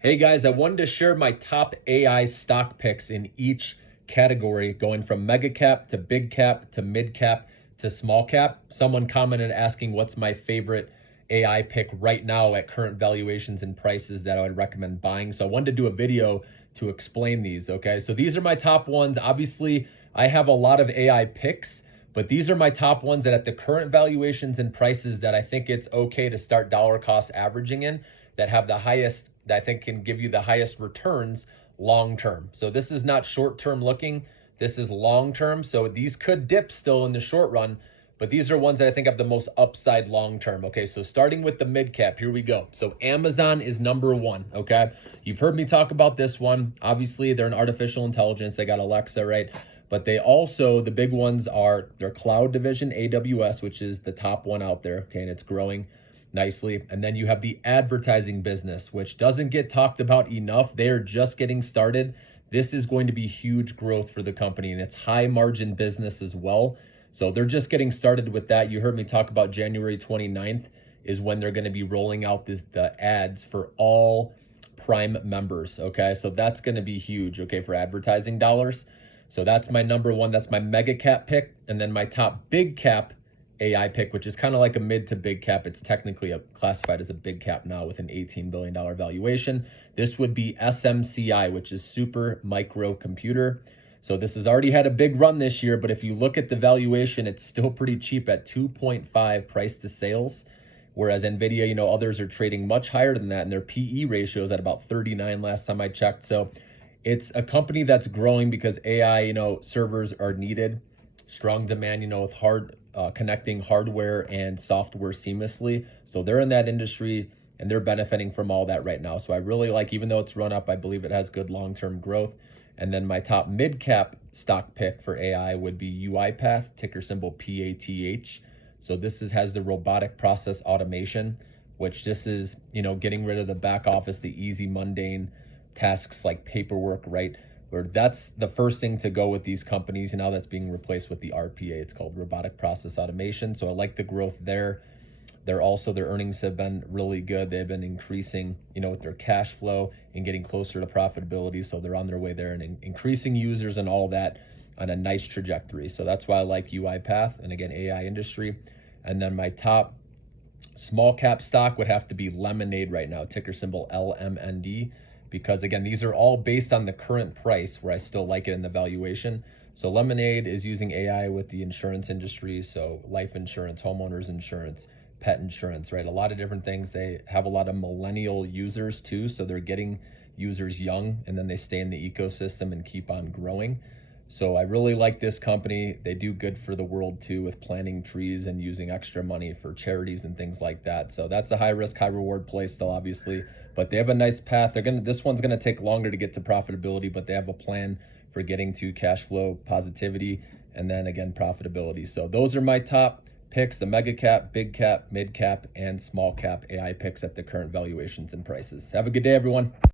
Hey guys, I wanted to share my top AI stock picks in each category, going from mega cap to big cap to mid cap to small cap. Someone commented asking what's my favorite AI pick right now at current valuations and prices that I would recommend buying. So I wanted to do a video to explain these, okay? So these are my top ones. Obviously, I have a lot of AI picks, but these are my top ones that at the current valuations and prices that I think it's okay to start dollar cost averaging in, that have the highest, that I think can give you the highest returns long term. So this is not short term looking, this is long term. So these could dip still in the short run, but these are ones that I think have the most upside long term. Okay, so starting with the mid cap, here we go. So Amazon is number one. Okay, you've heard me talk about this one. Obviously, they're an artificial intelligence, they got Alexa, right? But they also, the big ones are their cloud division, AWS, which is the top one out there. Okay, and it's growing nicely. And then you have the advertising business, which doesn't get talked about enough. They are just getting started. This is going to be huge growth for the company, and it's high margin business as well. So they're just getting started with that. You heard me talk about January 29th is when they're going to be rolling out the ads for all Prime members. Okay, so that's going to be huge, okay, for advertising dollars. So that's my number one. That's my mega cap pick. And then my top big cap AI pick, which is kind of like a mid to big cap. It's technically classified as a big cap now with an $18 billion valuation. This would be SMCI, which is Super Micro Computer. So this has already had a big run this year, but if you look at the valuation, it's still pretty cheap at 2.5 price to sales. Whereas NVIDIA, others are trading much higher than that, and their PE ratio is at about 39 last time I checked. So it's a company that's growing because AI, servers are needed, strong demand, with connecting hardware and software seamlessly. So they're in that industry and they're benefiting from all that right now. So I really like, even though it's run up, I believe it has good long-term growth. And then my top mid-cap stock pick for AI would be UiPath, ticker symbol PATH. So this has the robotic process automation, which this is, getting rid of the back office, the easy mundane tasks like paperwork, right? Where that's the first thing to go with these companies. Now that's being replaced with the RPA. It's called robotic process automation. So I like the growth there. Their earnings have been really good. They've been increasing, with their cash flow and getting closer to profitability. So they're on their way there and increasing users and all that on a nice trajectory. So that's why I like UiPath, and again, AI industry. And then my top small cap stock would have to be Lemonade right now, ticker symbol LMND, because again, these are all based on the current price where I still like it in the valuation. So Lemonade is using AI with the insurance industry. So life insurance, homeowners insurance, pet insurance, right? A lot of different things. They have a lot of millennial users too. So they're getting users young and then they stay in the ecosystem and keep on growing. So I really like this company. They do good for the world too with planting trees and using extra money for charities and things like that. So that's a high risk, high reward play still, obviously, but they have a nice path. This one's gonna take longer to get to profitability, but they have a plan for getting to cash flow positivity and then again, profitability. So those are my top picks, the mega cap, big cap, mid cap, and small cap AI picks at the current valuations and prices. Have a good day, everyone.